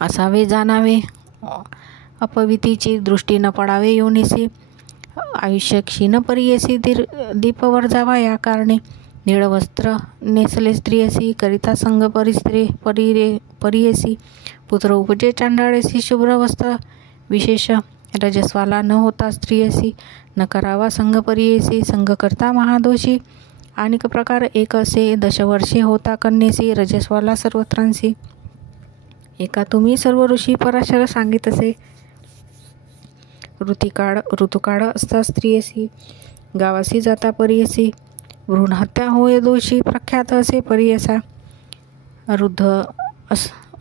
असावे जाणावे. अपवितीची दृष्टी न पडावे योनिसी, आयुष्य क्षीण परियेसी, दीपवर जावा या कारणे. निळ वस्त्र नेसले स्त्रियसी, करिता संग परियेसी, पुत्र उपजे चांडाळेसी, शुभ्र वस्त्र विशेष, रजस्वाला न होता स्त्रियसी, न करावा संग परियेसी, संग करता महादोषी. अनेक प्रकार एक असे, 10 वर्षे होता कन्येसी, रजस्वाला सर्वत्रांसी. एका तुम्ही सर्व ऋषी पराशर सांगित असे. ऋतुकाळ असता स्त्रियसी, गावासी जाता परियेसी, भ्रूणहत्या होय दोषी, प्रख्यात असे परियेसा. वृद्ध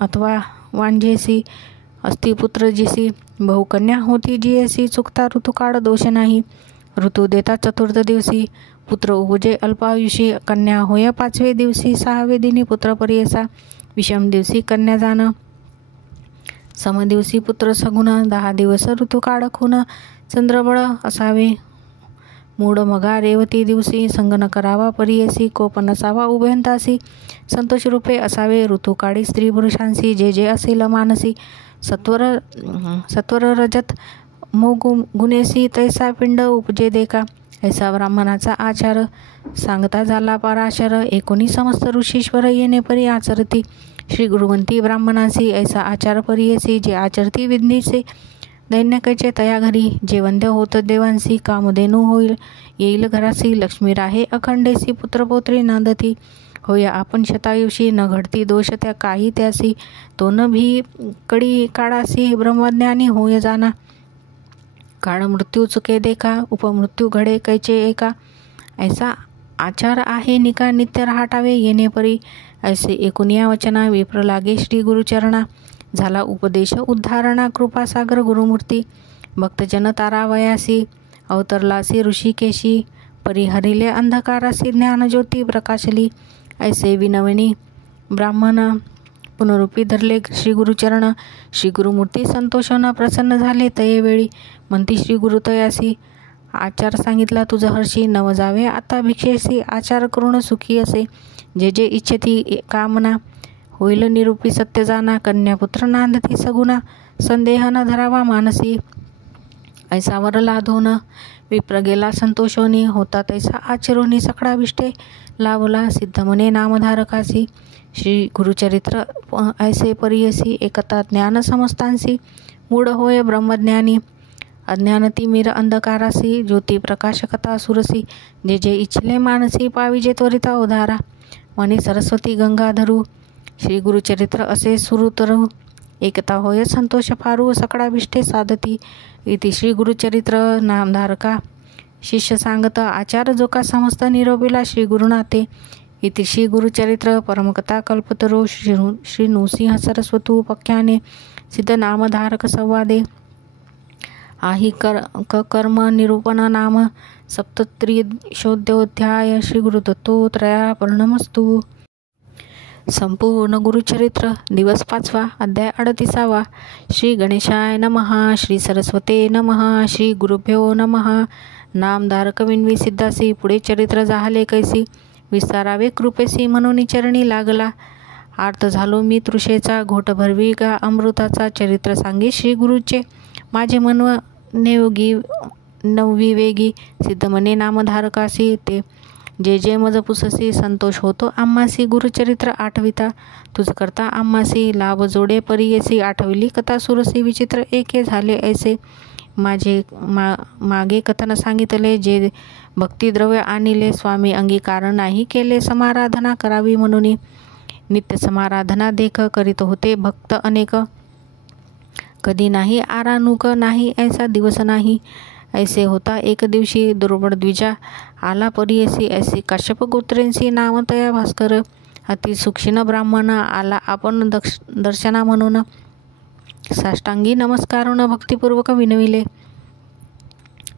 अथवा वांझेसी, अस्थिपुत्र जिसी, बहुकन्या होती जियेसी, चुकता ऋतुकाळ दोष नाही. ऋतू देता चतुर्थ दिवसी, पुत्र उपजे अल्पायुषी, कन्या होय 5वे दिवसी, 6वे दिनी पुत्र परियेसा. विषम दिवसी कन्या जाण, समदिवसी पुत्र सगुण, 10 दिवस ऋतुकाळ खून, चंद्रबळ असावे. मूड मगा रेवती दिवसी, संग न करावा परियेसी, कोप नसावा उभयंतासी, संतोष रूपे असावे ऋतुकाळी स्त्री पुरुषांसी. जे जे असेल मानसी, सत्वर रजत मोग गुणेसी, तैसा पिंड उपजे देखा. ऐसा ब्राह्मणाचा आचार, सांगता झाला पराशर, 19 समस्त ऋषीश्वर येणे परी आचरती. श्री गुरुवंती ब्राह्मणासी, ऐसा आचार परियेसी, जे आचरती विधीचे दैन्यकेचे तया घरी. जे वंद्य होत देवांसी, कामधेनू होईल येईल घरासी, लक्ष्मी राहे अखंडेसी, पुत्रपौत्री नांदती. होय आपण शतायुषी, न घडती दोष त्या काही त्यासी, तो न भी कडी काळासी, ब्रह्मज्ञानी होय जाना. काळ मृत्यू चुके देखा, उपमृत्यू घडे कैचे एका. ऐसा आचार आहे निका, नित्य राहटावे येणे परी. ऐसे 19 वचना विप्र लागे श्री गुरुचरणा. झाला उपदेश उद्धारणा, कृपासागर गुरुमूर्ती. भक्तजन तारावयासी, अवतरलासी ऋषिकेशी, परिहरिले अंधकारासी, ज्ञानज्योती प्रकाशली. ऐसे विनवणी ब्राह्मण पुनरुपी धरले श्री गुरुचरण. श्री गुरुमूर्ती संतोषानं प्रसन्न झाले तयेवेळी. म्हणती श्री गुरुतयासी, आचार सांगितला तुझ हर्षी, नव जावे आता भिक्षेसी. आचार करून सुखी असे, जे जे इच्छती कामना. होईल निरूपी सत्य जाना, कन्यापुत्र नांदती सगुणा. संदेह न धरावा मानसी. ऐसा वर लाधोन विप्र गेला संतोषोनी, होता तैसा आचरोनी सकळाभिष्टे लाभला सिद्ध मने नामधारकासी. श्री गुरुचरित्र ऐसे परियसी, एकता ज्ञान समस्तांसी. मूढ होय ब्रह्मज्ञानी, अज्ञान तिमिर अंधकारासी. ज्योती प्रकाशकता सुरसी, जे जे इच्छले मानसी. पाविजे त्वरिता उधारा, मनी सरस्वती गंगाधरू. श्री गुरुचरित्र असे सुरुतरू, एकता होय संतोष फारू. सकळाभिष्टे साधती, इति श्री गुरुचरित्र नामधारका. शिष्य सांगत आचार जोका, समस्त निरोपिला श्री गुरुनाथे. इति श्री गुरुचरित्र परमकथा कल्पतरो. श्री नृसिंह सरस्वतू पख्याने सिद्ध नामधारक संवादे. आही कर्म निरूपण नाम सप्तत्रिशोध्याय. श्री गुरुदत्तो त्रयापर्णमस्तु. संपूर्ण गुरुचरित्र दिवस 5वा, अध्याय 38वा. श्री गणेशाय नमः. श्री सरस्वते नमः. श्री गुरुभ्यो नमः. नामधारक विणवी सिद्धासी, पुढे चरित्र जाहले कैसी. विस्तारावे कृपेसी, म्हणून चरणी लागला. आर्त झालो मी तृषेचा, घोट भरवी गा अमृताचा. चरित्र सांगे श्री गुरुचे, माझे मन नवविवेगी. सिद्ध मने नामधारकासी, ते जे जे मज पुससी. संतोष होतो आम्हासी, गुरुचरित्र आठविता. तुझ करता आम्हासी, लाभ जोडे परियेसी. आठविली कथा सुरसी, विचित्र एके झाले ऐसे. माझे मागे कथन सांगितले, जे भक्तिद्रव्य आणिले. स्वामी अंगीकार नाही केले, समाराधना करावी म्हणून. नित्य समाराधना देख करीत होते भक्त अनेक. कधी नाही आरानुक, नाही ऐसा दिवस नाही. ऐसे होता एक दिवशी, दुर्बळ द्विजा आला परियसी. ऐसी काश्यप गोत्रेंसी, नाम तया भास्कर. अति सुक्षिण ब्राह्मण आला आपण दर्शना म्हणून. साष्टांगी नमस्कारून भक्तिपूर्वक विनविले.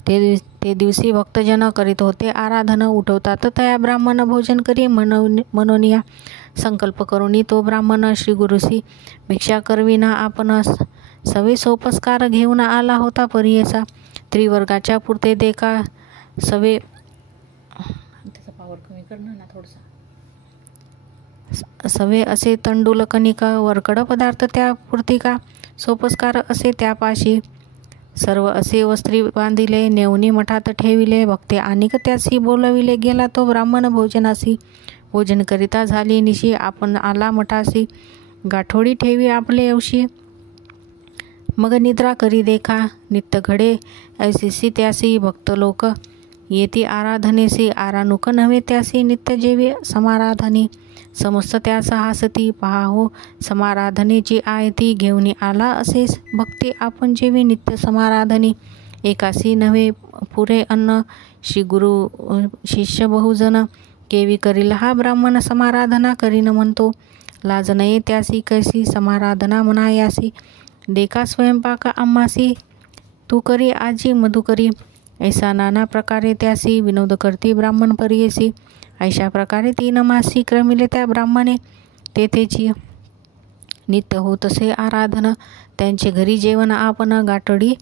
ते दिवशी भक्तजन करीत होते आराधन. उठवतात तया ब्राह्मण, भोजन करी मनोनिया. संकल्प करुनी तो ब्राह्मण, श्री गुरुसी भिक्षा करविना आपण. सवे सोपस्कार घेऊन आला होता परियेचा. त्रिवर्गाच्या पुरते देखा सवे. सवे असे तंडूल कणिका, वरकड पदार्थ त्या पुर्तिका. सोपस्कार असे त्यापाशी. सर्व असे वस्त्री बांधिले, नेवनी मठात ठेविले. भक्ते अनेक त्यासी बोलविले, गेला तो ब्राह्मण भोजनासी. भोजन करिता झाली निशी, आपण आला मठासी. गाठोडी ठेवी आपले औशी, मग निद्रा करी देखा. नित्य घडे ऐसीसी त्यासी. भक्त लोक येती आराधनेसी, आरानुक नव्हे त्यासी. नित्य जेवी समाराधनी, समस्त त्यास हासती. पहा हो समाराधनेची आयती, घेऊन आला असेच भक्ती आपण जेवी. नित्य समाराधनी एकासी नव्हे पुरे अन्न. श्री गुरु शिष्य बहुजन, केवी करील हा ब्राह्मण. समाराधना करीन म्हणतो, लाज नये त्यासी कैसी. समाराधना म्हणायासी, देखा स्वयंपाक आम्हासी. तू करी आजी मधुकरी. ऐसा नाना प्रकारे त्यासी, विनोद करती ब्राह्मण परियेसी. अशा प्रकारे 3 मासी क्रमिले त्या ब्राह्मणे तेथेची. नित्य होतसे आराधन, त्यांचे घरी जेवण आपण. गाठडी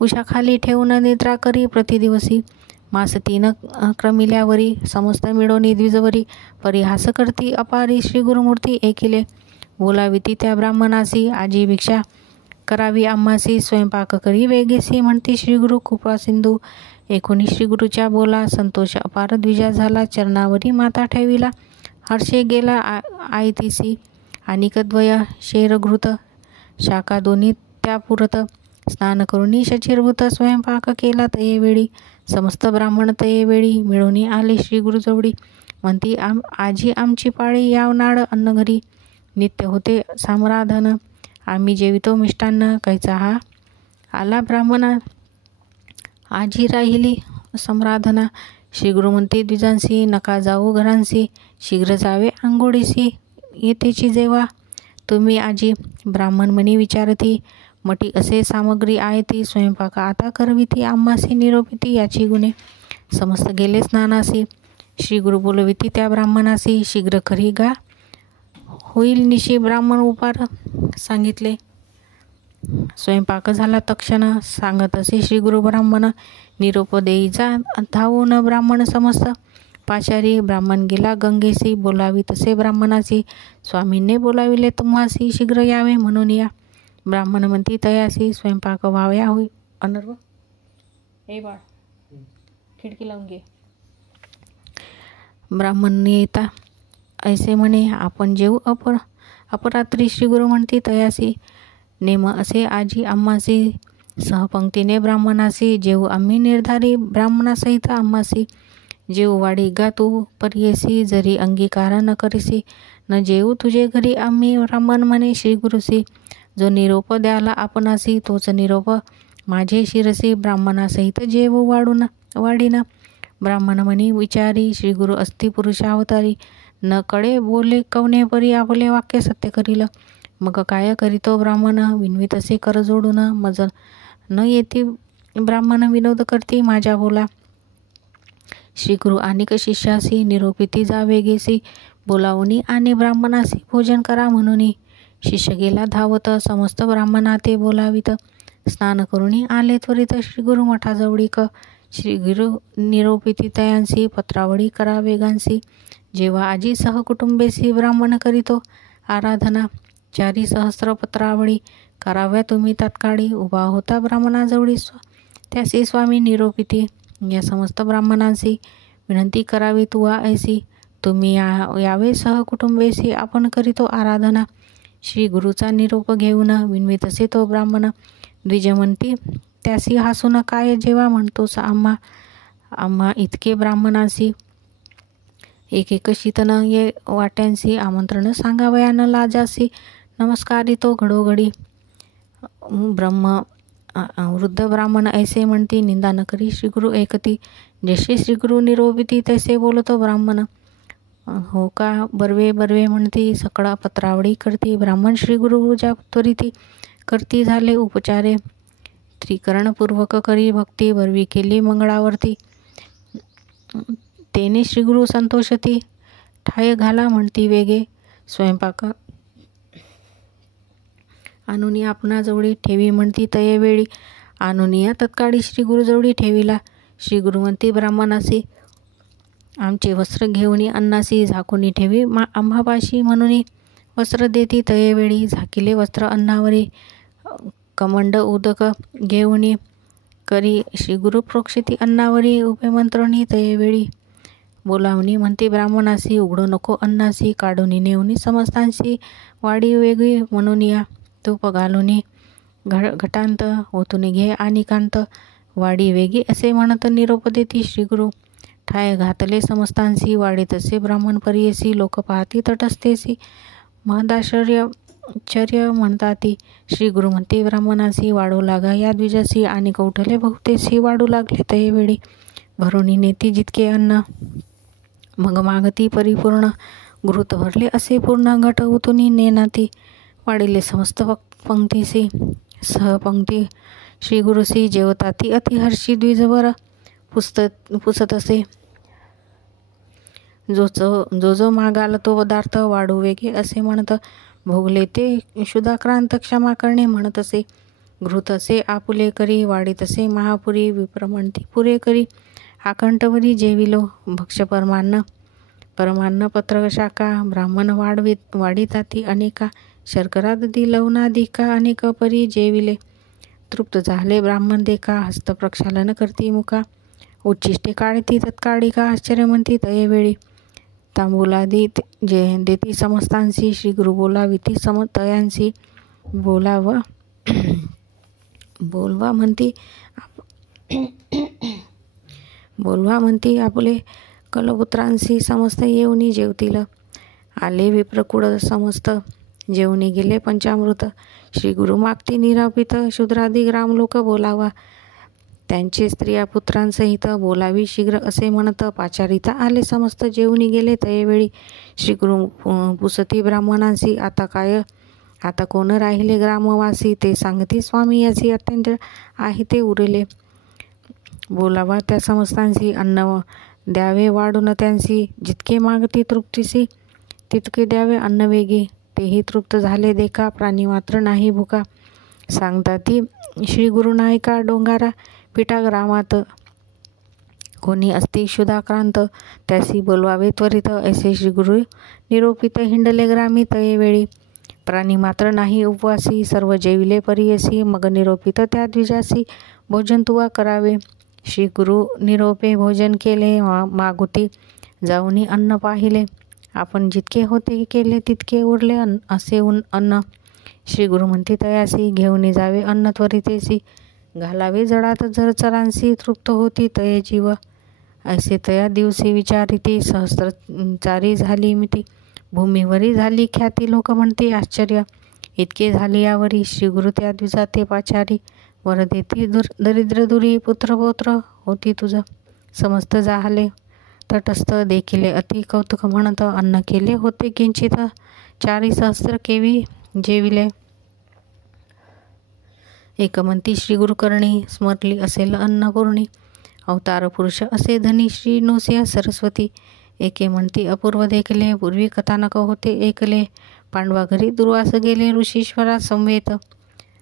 उशाखाली ठेवून निद्रा करी प्रतिदिवसी. मास 3 क्रमिल्यावरी, समस्त मिळवणी द्विजवरी. परिहास करती अपारी, श्री गुरुमूर्ती एकिले. बोलाविती त्या ब्राह्मणासी, आजी भिक्षा करावी आम्हासी. स्वयंपाक करी वेगेसी, म्हणती श्री गुरु कृपा सिंधू. एकोणी श्री गुरुच्या बोला, संतोष अपार द्विजा झाला. चरणावरी माता ठेविला, हर्षे गेला आयतीसी. अनिकद्वय शेरघृत, शाखा दोन्ही त्या पुरत. स्नान करुनी शचिरभूत, स्वयंपाक केला तये वेळी. समस्त ब्राह्मण तये वेळी, मिळून आले श्री गुरुजवळी. म्हणती आजी आमची पाळी, यावनाड अन्न घरी. नित्य होते समाराधन, आम्ही जेवितो मिष्टान्न. कैचा हा आला ब्राह्मण, आजी राहिली समाराधना. श्री गुरु म्हणते द्विजांसी, नका जाऊ घरांसी. शीघ्र जावे आंघोळीसी, येतेची जेवा तुम्ही आजी. ब्राह्मण म्हणी विचारती, मठी असे सामग्री आहे ती. स्वयंपाक आता करविती आम्हासी, निरोपिती याची गुणे. समस्त गेले स्नानासी. श्री गुरु बोलविती त्या ब्राह्मणासी, शीघ्र करी गा होईल निशी. ब्राह्मण उपार सांगितले, स्वयंपाक झाला तक्षण. सांगत असे श्री गुरु ब्राह्मण, निरोप देई जा धावून ब्राह्मण समस्त. पाचारी ब्राह्मण गेला गंगेसी, बोलावी तसे ब्राह्मणासी. स्वामींनी बोलाविले तुम्हासी, शीघ्र यावे म्हणून या. ब्राह्मण म्हणती तयासी, स्वयंपाक व्हाव्या होई. अनर्व हे बाळ खिडकी लावून घे. ब्राह्मण येता ऐसे म्हणे, आपण जेऊ अपरात्री. श्री गुरु म्हणती तयासी नेम असे आजी आम्हासी. सहपंक्तीने ब्राह्मणासी जेऊ आम्ही निर्धारी. ब्राह्मणासहित आम्हासी जेऊ वाडी गा तू पर्येसी. जरी अंगीकार न करीसी न जेऊ तुझे घरी आम्ही. ब्राह्मण म्हणे श्री गुरुसी, जो निरोप द्याला आपणासी तोच निरोप माझे शिरसी. ब्राह्मणासहित जेऊ वाडीना. ब्राह्मण म्हणी विचारी, श्री गुरु असती पुरुषावतारी. न कळे बोले कवने परी, आपले वाक्य सत्य करील. मग काय करीतो ब्राह्मण, विनवीत असे कर जोडून. मज न येती ब्राह्मण विनोद करती माझ्या बोला. श्री गुरु आणिक शिष्यासी निरोपिती जावे गेसी. बोलावणी आणि ब्राह्मणासी भोजन करा म्हणून. शिष्य गेला धावत समस्त ब्राह्मणा ते बोलावित. स्नान करुणी आले त्वरित श्री गुरु मठाजवळीक. श्री गुरु निरोपिती तयांसी पत्रावळी करा वेगांसी. जेव्हा आजी सहकुटुंबेसी ब्राह्मण करीतो आराधना. 4 सहस्र पत्रावळी कराव्या तुम्ही तात्काळी. उभा होता ब्राह्मणाजवळी त्यासी स्वामी निरोपिती. या समस्त ब्राह्मणांसी विनंती करावी तुवा ऐसी. तुम्ही यावे सहकुटुंबेसी आपण करीतो आराधना. श्री गुरुचा निरोप घेऊन विनवीत असे तो ब्राह्मण. द्विज म्हणती त्यासी हसून, काय जेव्हा म्हणतोस आम्हा इतके ब्राह्मणांसी. एक शीतन ये वाट्यांसी. आमंत्रण सांगावया न लाजासी. नमस्कारितो घडोघडी. वृद्ध ब्राह्मण ऐसे म्हणती, निंदा न करी श्री गुरु एकती. जसे श्री गुरु निरोपिती तैसे बोलतो ब्राह्मण. हो का बर्वे म्हणती, सकळा पत्रावळी करती. ब्राह्मण श्री गुरु पूजा त्वरिती करती झाले उपचारे. त्रिकरणपूर्वक करी भक्ती बर्वी केली मंगळावरती. तेने श्री गुरु संतोषती ठाय घाला म्हणती वेगे. स्वयंपाक आणुनी आपणाजवळी ठेवी म्हणती तयेवेळी. आणुनिया तत्काळी श्री गुरुजवळी ठेविला. श्री गुरु म्हणती ब्राह्मणासी, आमचे वस्त्र घेऊनी अन्नासी. झाकुनी ठेवी आम्हापाशी म्हणून वस्त्र देती तयेवेळी. झाकिले वस्त्र अन्नावरी कमंड उदक घेऊनी करी. श्री गुरु प्रोक्षिती अन्नावरी उभे मंत्रणी तयेवेळी. बोलावणी म्हणती ब्राह्मणासी, उघडू नको अन्नासी. काढूनी नेऊनी समस्तांशी वाडी वेगळी म्हणून या. तूप घालूनी घटांत ओतून घे आणि कांत. वाडी वेगी असे म्हणत निरोप देती श्री गुरु. ठाय घातले समस्तांशी वाडीतसे ब्राह्मण परियेसी. लोक पाहती तटस्थेसी महदाश्चर्य म्हणताती. श्री गुरु म्हणते ब्राह्मणासी, वाढू लागा या द्विजासी. आणि कौठले बहुतेसी वाढू लागले तयेवेळी. भरुणी नेती जितके अन्न मग मागती परिपूर्ण. घृत भरले असे पूर्ण घट उतुनी नेनाती. वाढिले समस्त पंक्तीसी सहपंक्ती श्री गुरुसी. जेवताती अतिहर्षी द्विजवर पुसत असे. जो मागाल तो पदार्थ वाढू वेगे असे म्हणत. भोगले ते शुदाक्रांत क्षमा करणे म्हणत असे. घृत असे आपुले करी वाढीत असे महापुरी. विप्र म्हणती पुरे करी आकंठवरी जेविलो. भक्ष परमान्न पत्र शाखा. ब्राह्मण वाढीताती अनेका. शर्करा दधी लवणाधिका अनेक परी जेविले. तृप्त झाले ब्राह्मण देखा. हस्त प्रक्षालन करती मुका. उच्चिष्टे काढती तत्काळिका. आश्चर्य म्हणती तयेवेळी. तांबूलादी देती समस्तांशी. श्री गुरु बोलाविती समतयांशी. बोलवा म्हणती आपले कलपुत्रांशी. समस्त येऊनी जेवतील. आले विप्रकुळ समस्त जेवणी गेले पंचामृत. श्री गुरु मागती निरापित. शूद्रादी ग्रामलोक बोलावा. त्यांचे स्त्रिया पुत्रांसहित बोलावी शीघ्र असे म्हणत. पाचारिता आले समस्त जेवणी गेले तयेवेळी. श्री गुरु पुसती ब्राह्मणांशी. आता कोण राहिले ग्रामवासी. ते सांगती स्वामी याची अत्यंत आहे ते उरले. बोलावा त्या समस्तांशी. अन्न द्यावे वाढून त्यांसी. जितके मागती तृप्तीसी तितके द्यावे अन्न वेगे. तेही तृप्त झाले देखा. प्राणी मात्र नाही भुका. सांगता ती श्री गुरु नायका. डोंगारा पिठाग्रामात कोणी असती शुदाक्रांत. त्यासी बोलवावे त्वरित. ऐसे श्री गुरु निरोपित हिंडले ग्रामी तयेवेळी. प्राणी मात्र नाही उपवासी. सर्व जेविले परियसी. मग निरोपित त्या द्विजासी भोजन तुवा करावे. श्री गुरु निरोपे भोजन केले, मागुती जाऊनी अन्न पाहिले. आपण जितके होते केले तितके उरले असे अन्न. श्री गुरु म्हणते तयासी, घेऊन जावे अन्न त्वरितेसी. घालावे जडात जर चरांसी, तृप्त होती तये जीव. असे तया दिवशी विचारिती, सहस्त्रचारी झाली मिती. भूमीवरी झाली ख्याती, लोक म्हणते आश्चर्य. इतके झाले यावरी, श्री गुरु त्या दिवसाते पाचारी. वर देती दरिद्र दुरी, पुत्र पौत्र होती तुझ. समस्त जाहले तटस्थ, देखिले अति कौतुक म्हणत. अन्न केले होते किंचित, 4 सहस्त्र केवी जेविले. एक म्हणती श्री गुरुकर्णी, स्मरली असेल अन्नपूर्णी. अवतार पुरुष असे धनी श्री नृसिंह सरस्वती. एके म्हणती अपूर्व देखले, पूर्वी कथानक होते ऐकले. पांडवा घरी दुर्वास गेले, ऋषीश्वरा संवेत.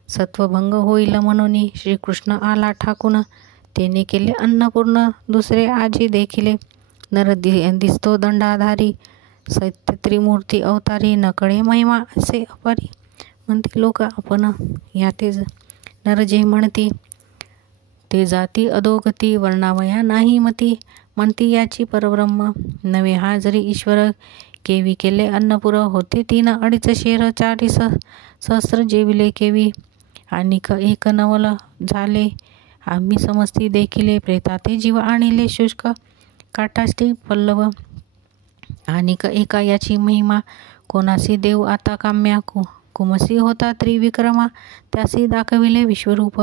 सत्वभंग होईल म्हणून श्रीकृष्ण आला ठाकून. तेने केले अन्नपूर्ण, दुसरे आजी देखिले. नर दिसतो दंडाधारी, सत्य त्रिमूर्ती अवतारी. नकळे महिमा असे अपारी, म्हणते लोक आपण यातेच. नर जे म्हणती ते जाती अधोगती, वर्णावया नाही मती. म्हणती याची परब्रह्म, नवे हा जरी ईश्वर. केवी केले अन्नपुर, होते 3 अडीच शेर. 4 सहस्त्र जेविले केवी, आणिक 1 नवल झाले. आम्ही समस्ती देखिले, प्रेताते जीव आणिले. शुष्क काटाष्टी पल्लव, आणिक एका याची महिमा. कोणासी देव आता काम्या, कुमसी होता त्रिविक्रमा. त्यासी दाखविले विश्वरूप.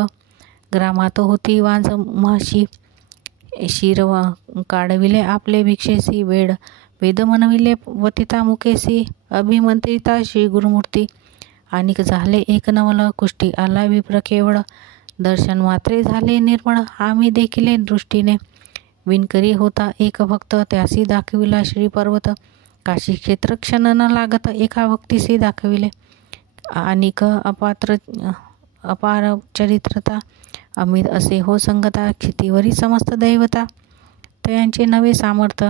ग्रामात होती वांज म्हशी, शिर काढविले आपले भिक्षेसी. वेद म्हणविले वतिता मुकेसी, अभिमंत्रिता श्री गुरुमूर्ती. आणिक झाले 1 नवल, कुष्टी आला विप्र केवळ. दर्शन मात्रे झाले निर्मळ, आम्ही देखिले दृष्टीने. विणकरी होता एक भक्त, त्यासी दाखविला श्री पर्वत. काशी क्षेत्र क्षण न लागत, एका भक्तीसी दाखविले. आणिक अपार चरित्रता, अमित असे हो संगता. क्षितीवरी समस्त दैवता, तयांचे नवे सामर्थ.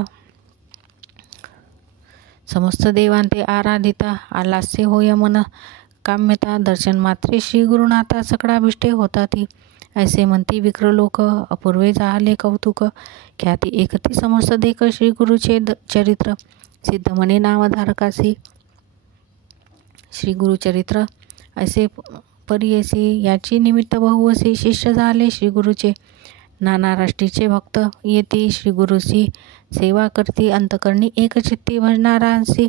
समस्त देवांते आराधिता, आलास्य होय मन काम्यता. दर्शन मात्रे श्री गुरुनाथा, सकळाभिष्टे होता ती. ऐसे म्हणती विक्र लोक, अपूर्वे झाले कौतुक. ख्याती एकती समस्त देख, श्री गुरुचे चरित्र. सिद्ध म्हणे नामधारकासी, श्री गुरुचरित्र ऐसे परियसी. याची निमित्त बहुवसी, शिष्य झाले श्री गुरुचे. नाना राष्ट्रीचे भक्त येती, श्री गुरुसी सेवा करती. अंतकरणी एक चित्ती, भजनारांसी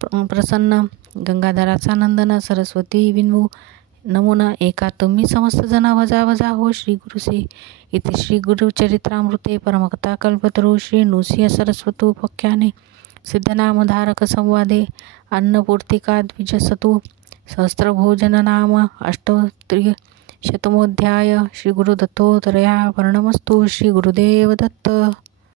प्रसन्न. गंगाधराचा नंदन, सरस्वती विनवू नमुना. एका तुम्ही समस्त जना वजा वजा हो श्री गुरुसी. इति श्री गुरुचरित्रामृते परमकथा कल्पतरू श्री नृसिंह सरस्वतू पख्याने सिद्धनामधारक संवादे अन्नपूर्तिका द्विजसतु सहस्त्रभोजन नाम अष्टोत्तरशतमोऽध्याय. श्री गुरुदत्तोत्तरया वर्णमस्तु. श्री गुरुदेव दत्त.